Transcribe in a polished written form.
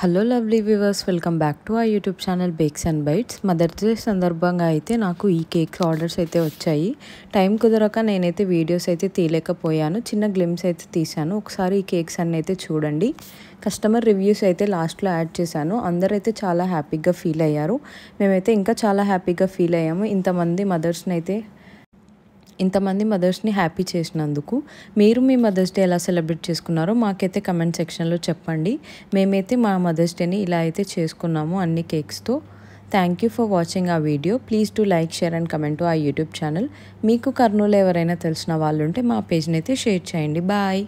Hello lovely viewers, welcome back to uh YouTube channel Bakes and Bites. Mother's Day సందర్భంగా అయితే నాకు ఈ cakes orders అయితే వచ్చాయి. టైం కుదరక నేనైతే వీడియోస్ అయితే తీయలేకపోయాను. చిన్న గ్లిమ్స్ అయితే తీశాను. ఒకసారి ఈ కేక్స్ అన్నీ అయితే చూడండి. కస్టమర్ రివ్యూస్ అయితే లాస్ట్లో యాడ్ చేశాను. అందరైతే చాలా హ్యాపీగా ఫీల్ అయ్యారు. మేమైతే ఇంకా చాలా హ్యాపీగా ఫీల్ అయ్యాము ఇంతమంది మదర్స్ని హ్యాపీ చేసినందుకు. మీరు మీ మదర్స్ డే ఎలా సెలబ్రేట్ చేసుకున్నారో మాకైతే కమెంట్ సెక్షన్లో చెప్పండి. మేమైతే మా మదర్స్ డేని ఇలా అయితే చేసుకున్నాము అన్ని కేక్స్తో. థ్యాంక్ యూ ఫర్ వాచింగ్ ఆ video. Please to like, share and comment to uh YouTube channel. మీకు కర్నూలు ఎవరైనా తెలిసిన వాళ్ళు ఉంటే మా పేజ్ని అయితే షేర్ చేయండి. బాయ్.